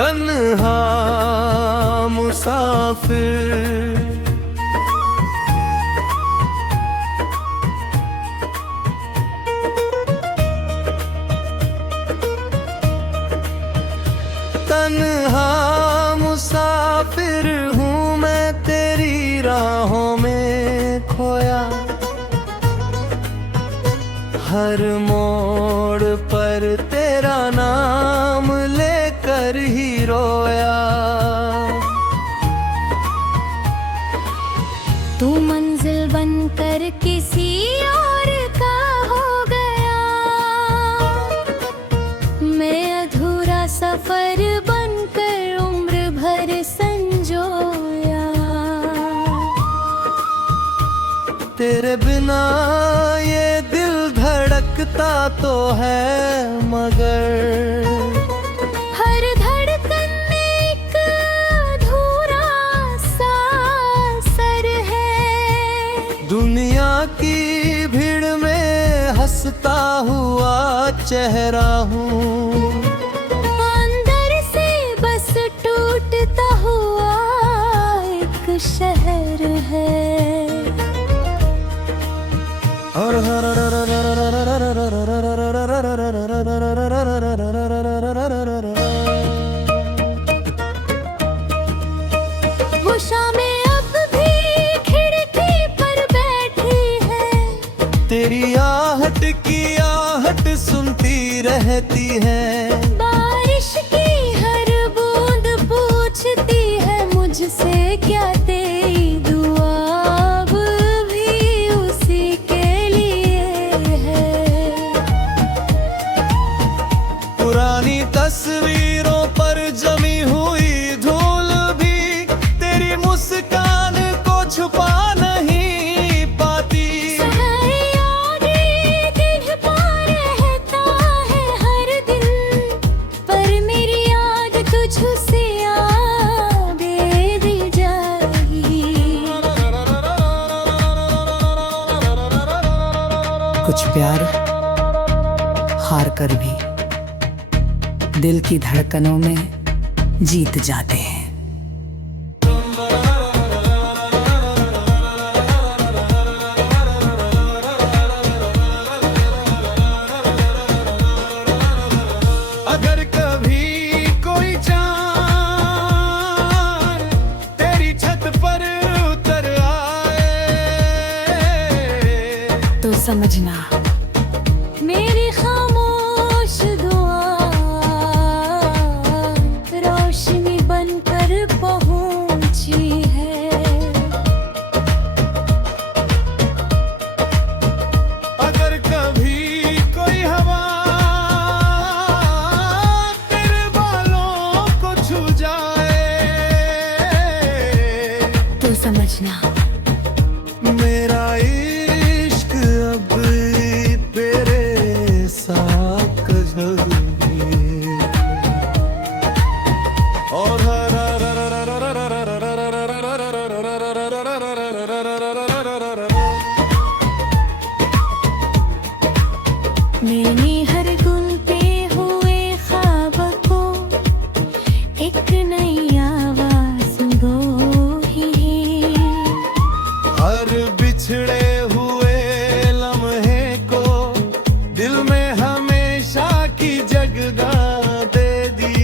तन्हा मुसाफिर। तन्हा मुसाफिर हूँ मैं तेरी राहों में खोया, हर मोड़ पर तेरा नाम लेकर ही रोया। तू मंजिल बनकर किसी और का हो गया, मैं अधूरा सफर बनकर उम्र भर संजोया। तेरे बिना ये दिल धड़कता तो है मगर हर धड़कन में एक अधूरा सा असर है। दुनिया की भीड़ में हंसता हुआ चेहरा हूँ, अंदर से बस टूटता हुआ एक शहर है। और वो शामें अब भी खिड़की पर बैठी है, तेरी आहट की आहट सुनती रहती है। बारिश की हर बूंद पूछती है मुझसे क्या तेरी दुआ अब भी उसी के लिए है। पुरानी तस्वीरों पर जमी हुई धूल भी तेरी मुस्कान को छुपा नहीं पाती। सहारे आगे दिन पार रहता है हर दिन, पर मेरी याद तुझसे आगे भी जाएगी। कुछ प्यार हार कर भी दिल की धड़कनों में जीत जाते हैं। अगर कभी कोई चाँद तेरी छत पर उतर आए तो समझना मेरी खामोश दुआ रोशनी बनकर पहुंची है। अगर कभी कोई हवा तेरे बालों को छू जाए तो समझना मेरा इश्क अब तेरे साथ कभी और मैंने हर गुनते हुए ख्वाब को एक नई आवाज बोली है। हर बिछड़े हुए लम्हे को दिल में हमेशा की जगह दे दी।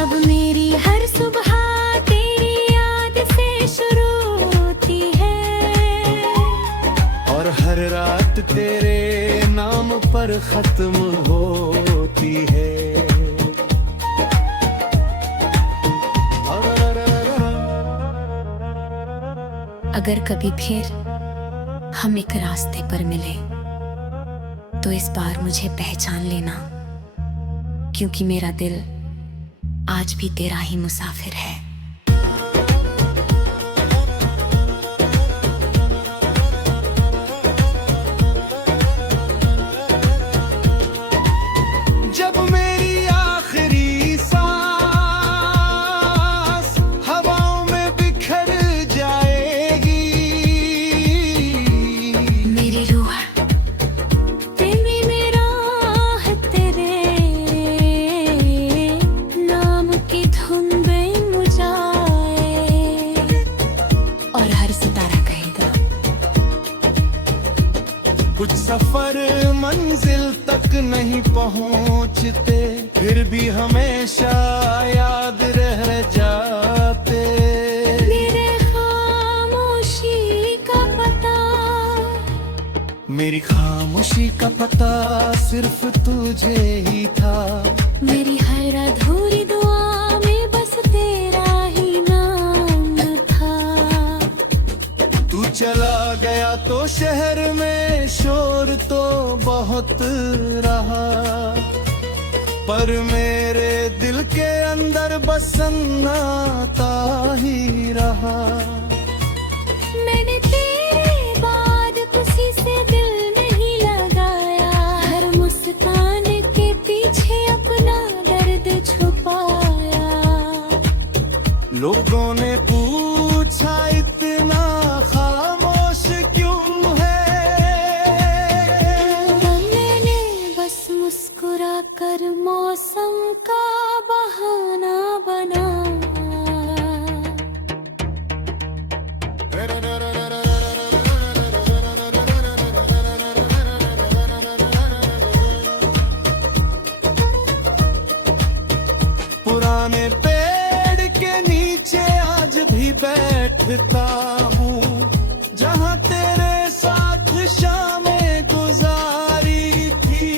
अब मेरी हर सुबह तेरी याद से शुरू होती है, और हर रात तेरे नाम पर खत्म होती है। अगर कभी फिर हम एक रास्ते पर मिले तो इस बार मुझे पहचान लेना, क्योंकि मेरा दिल आज भी तेरा ही मुसाफिर है। जब मेरी आखिरी सांस हवाओं में बिखर जाएगी, मेरी रूह तेरी में राह तेरे कुछ सफर मंजिल तक नहीं पहुंचते, फिर भी हमेशा याद रह जाते। मेरे खामोशी का पता, मेरी खामोशी का पता सिर्फ तुझे ही था। मेरी हर अधूरी दुआ में बस तेरा ही नाम था। तू चला गया तो शहर में शोर तो बहुत रहा, पर मेरे दिल के अंदर बस सन्नाटा ही रहा। मैंने तेरे बाद किसी से दिल नहीं लगाया, हर मुस्कान के पीछे अपना दर्द छुपाया। लोगों ने पूछा इतना खामोश क्यों है, मैंने बस मुस्कुरा कर मौसम का बहाना बना। पुराने पेड़ के नीचे आज भी बैठता हूँ, जहाँ तेरे साथ शामें गुजारी थी।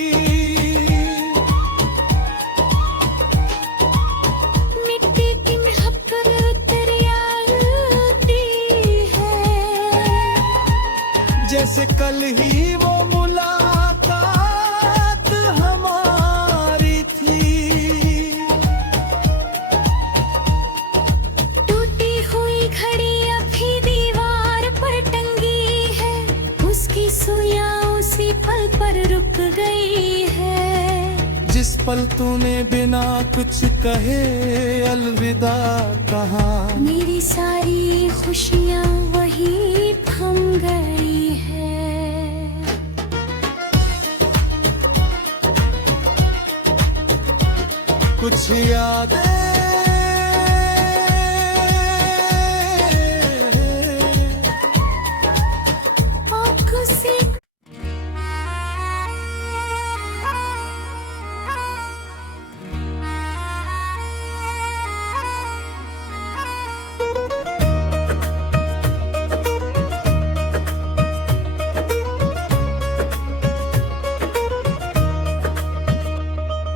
मिट्टी की महक तेरी आती है, जैसे कल ही वो मुलाकात हमारी थी। टूटी हुई घड़ी अभी दीवार पर टंगी है, उसकी सुइयां उसी पल पर रुक गई है। जिस पल तूने बिना कुछ कहे अलविदा कहा, मेरी सारी खुशियां वहीं थम गई है। कुछ यादें आँखों से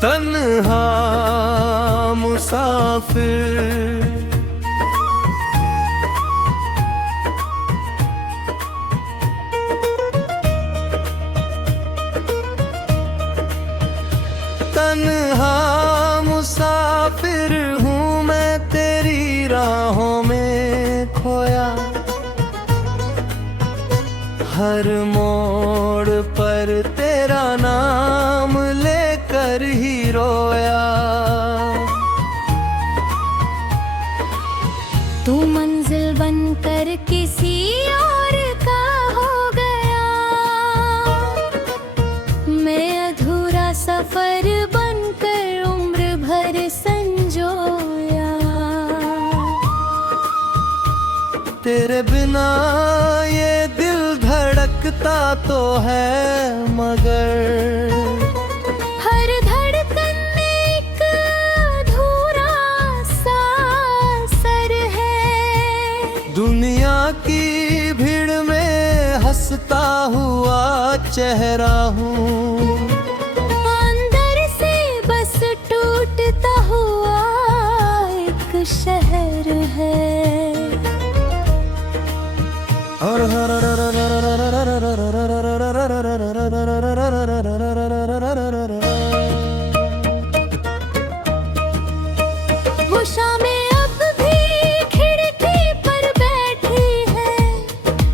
तन्हा मुसाफिर, तन्हा मुसाफिर हूँ मैं तेरी राहों में खोया। हर मोड़ पर तेरा नाम लेकर ही रोया। तू मंजिल बनकर किसी और का हो गया, मैं अधूरा सफर बनकर उम्र भर संजोया। तेरे बिना ये दिल धड़कता तो है, मगर हर धड़कन में एक अधूरा सा असर है। दुनिया की भीड़ में हंसता हुआ चेहरा हूँ, अंदर से बस टूटता हुआ एक शहर है। और वो शामें अब भी खिड़की पर बैठी है,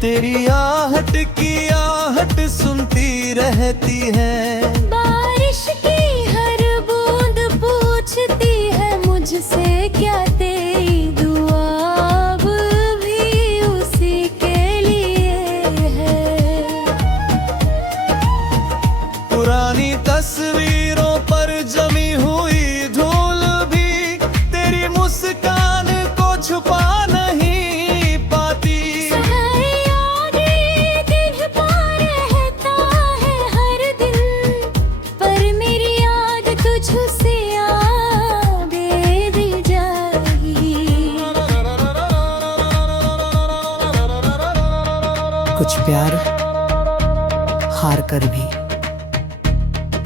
तेरी आहट की आहट सुनती रहती है। बारिश की हर बूंद पूछती है मुझसे क्या तेरी दुआ अब भी उसी के लिए है। पुरानी तस्वीरों पर जमी हुई धूल भी तेरी मुस्कान को छुपा नहीं पाती। सारे यादें दिल पर रहता हार कर भी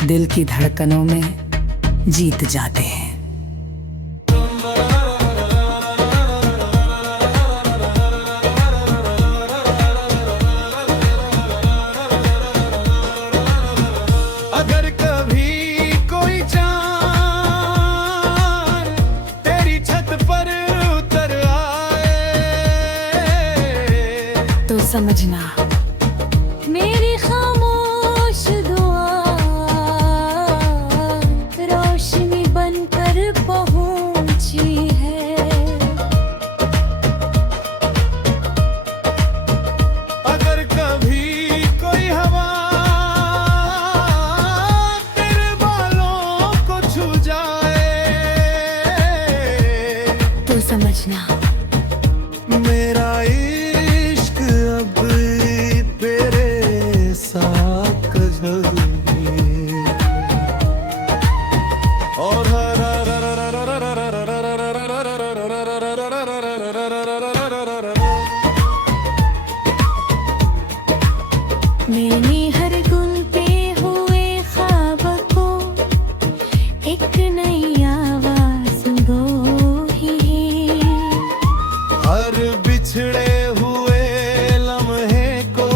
दिल की धड़कनों में जीत जाते हैं। अगर कभी कोई चाँद तेरी छत पर उतर आए तो समझना मेरी खामोश दुआ रोशनी बनकर पहुंची है। अगर कभी कोई हवा तेरे बालों को छू जाए तो समझना मेरा इश्क अब तेरे साथ कजल और मैंने हर गुल पे हुए ख्वाब को एक नई आवाज बोही है। हर बिछड़े हुए लम्हे को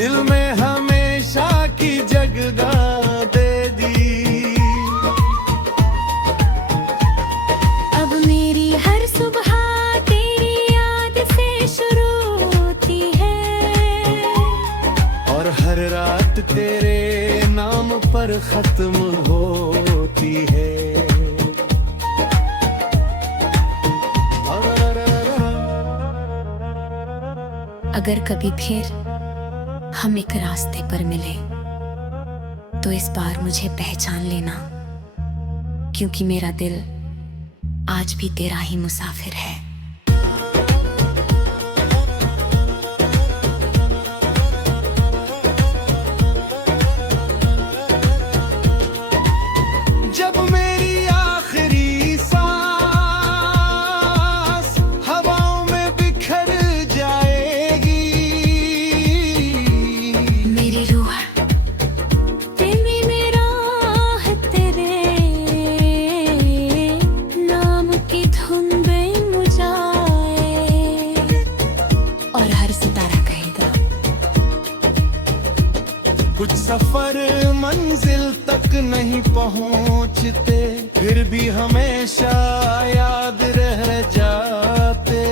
दिल में हमेशा की जगह दे दी। अब मेरी हर सुबह तेरी याद से शुरू होती है और हर रात तेरे नाम पर खत्म होती है। अगर कभी फिर हम एक रास्ते पर मिले तो इस बार मुझे पहचान लेना, क्योंकि मेरा दिल आज भी तेरा ही मुसाफिर है। जब मेरी आखिरी सांस हवाओं में बिखर जाएगी मेरी रूह तेरी मेरा है तेरे नाम की धुन में मुझाए और हर सितारा कहेगा कुछ सफर मंजिल तक नहीं पहुंचते फिर भी हमेशा याद रह जाते।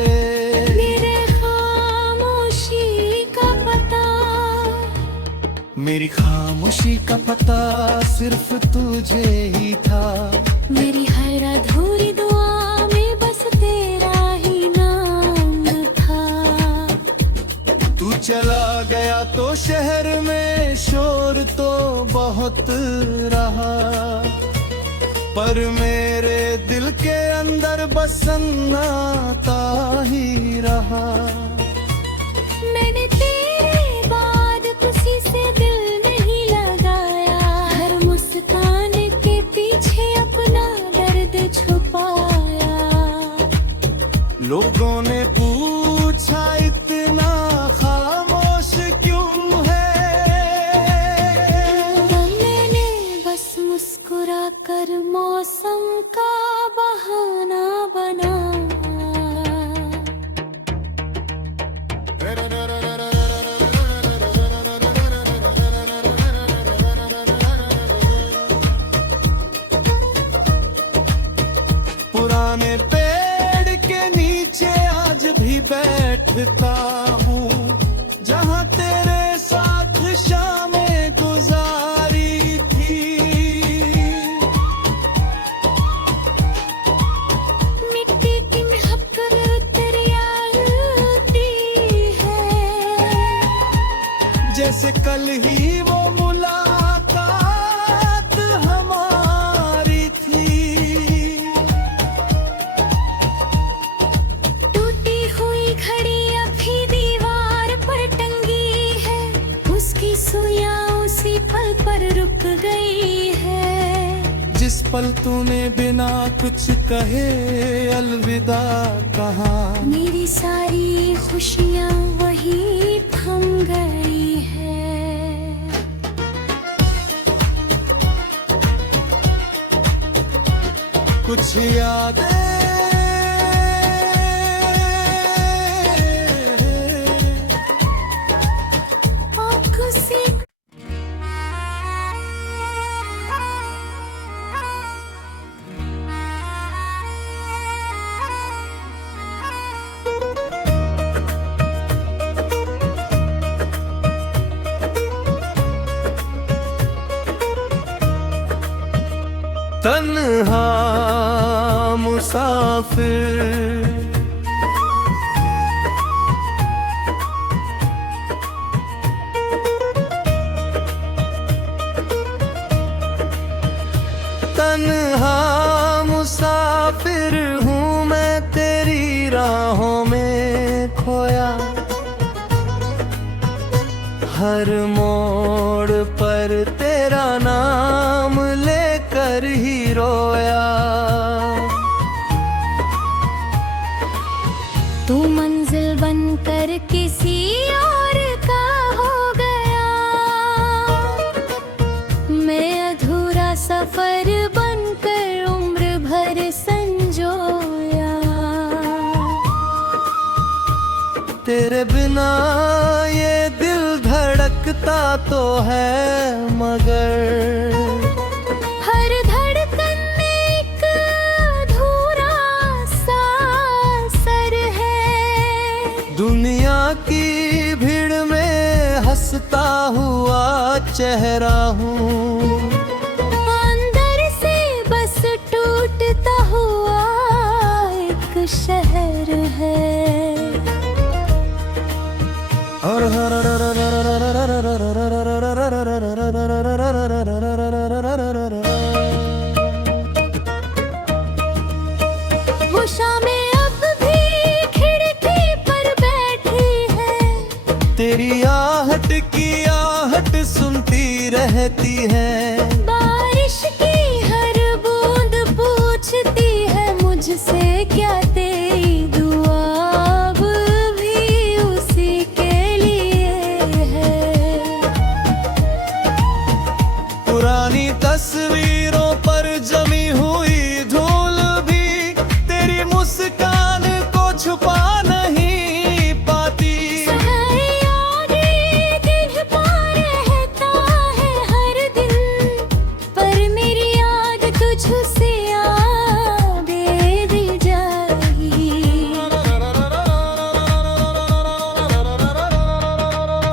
मेरे खामोशी का पता मेरी खामोशी का पता सिर्फ तुझे ही था। मेरी हर अधूरी दुआ में बस तेरा ही नाम था। तू चला गया तो शहर में शोर तो बहुत रहा, पर मेरे दिल के अंदर बस सन्नाटा ही रहा। मैंने तेरे बाद किसी से दिल नहीं लगाया, हर मुस्कान के पीछे अपना दर्द छुपाया। लोगों ने पूछा इतना खामोश क्यों है, तब मैंने बस मुस्कुरा कर मौसम का बहाना बना। पुराने पेड़ के नीचे आज भी बैठता हूँ, जहाँ तेरे साथ शामें गुजारी थी। मिट्टी की महक तेरी आती है, जैसे कल ही वो मुलाकात हमारी थी। टूटी हुई घड़ी अभी दीवार पर टंगी है, उसकी सुइयां उसी पल पर रुक गई है। जिस पल तूने बिना कुछ कहे अलविदा कहा, मेरी सारी खुशियाँ वहीं थम गई है। कुछ यादें आँखों से तन्हा मुसाफिर तन्हा मुसाफिर हूँ मैं तेरी राहों में खोया, हर मोड़ पर तेरा नाम लेकर ही रोया। तू मंजिल बनकर किसी और का हो गया, मैं अधूरा सफर बनकर उम्र भर संजोया। तेरे बिना ये दिल धड़कता तो है मगर हर धड़कन में एक अधूरा सा असर है। दुनिया की भीड़ में हंसता हुआ चेहरा हूँ, अंदर से बस टूटता हुआ एक शहर है। और वो शामें अब भी खिड़की पर बैठी है, तेरी आहट की आहट सुनती रहती है। बारिश की हर बूंद पूछती है मुझसे क्या तेरी दुआ अब भी उसी के लिए है। पुरानी तस्वीरों पर जमी हुई धूल भी तेरी मुस्कान को छुपा नहीं पाती। यादें दिल पर रहता है हर दिन, पर मेरी याद तुझसे आगे भी जाएगी।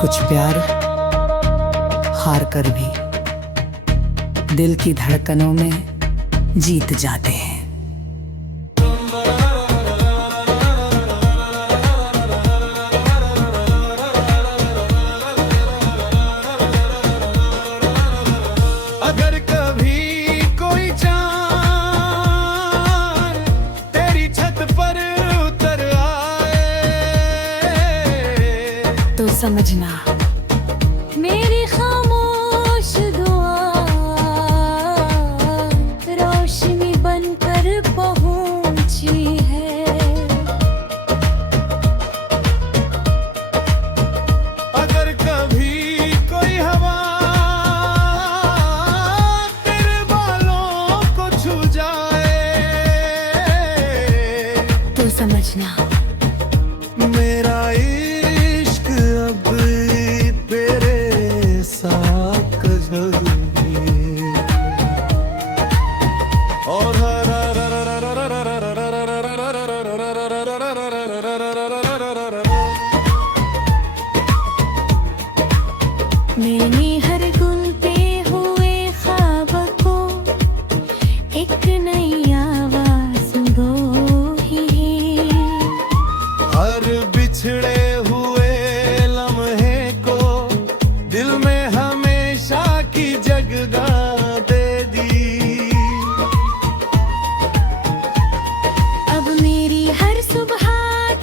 कुछ प्यार हार कर भी दिल की धड़कनों में जीत जाते हैं। अगर कभी कोई चाँद तेरी छत पर उतर आए तो समझना मेरी खामोश दुआ रोशनी बनकर पहुंची है। अगर कभी कोई हवा तेरे बालों को छू जाए तो समझना मेरा इश्क अब तेरे साथ कजल और मैंने हर गुनते हुए ख्वाब को एक नई आवाज दो ही, हर बिछड़े हुए लम्हे को दिल में हमेशा की जगह दे दी। अब मेरी हर सुबह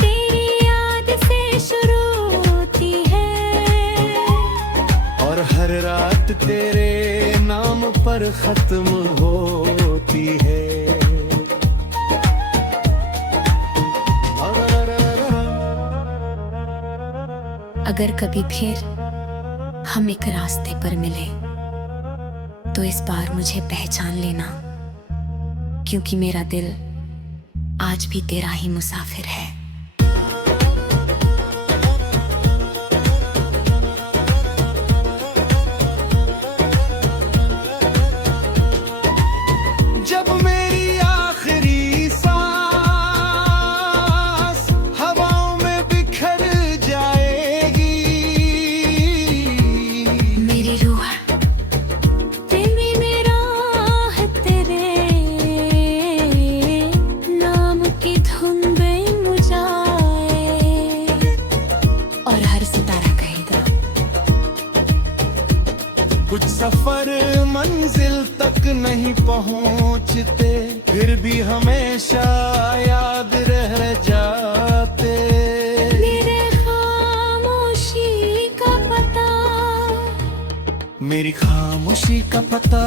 तेरी याद से शुरू होती है, और हर रात तेरे नाम पर खत्म होती है। अगर कभी फिर हम एक रास्ते पर मिले तो इस बार मुझे पहचान लेना, क्योंकि मेरा दिल आज भी तेरा ही मुसाफिर है। जब मेरी आखिरी सांस हवाओं में बिखर जाएगी, मेरी रूह तेरी मेरा है, तेरे नाम की धुन बेमुझाए। और हर सितारा कहेगा कुछ सफर मंजिल तक नहीं पहुंचते, फिर भी हमेशा याद रह जाते। मेरे खामोशी का पता, मेरी खामोशी का पता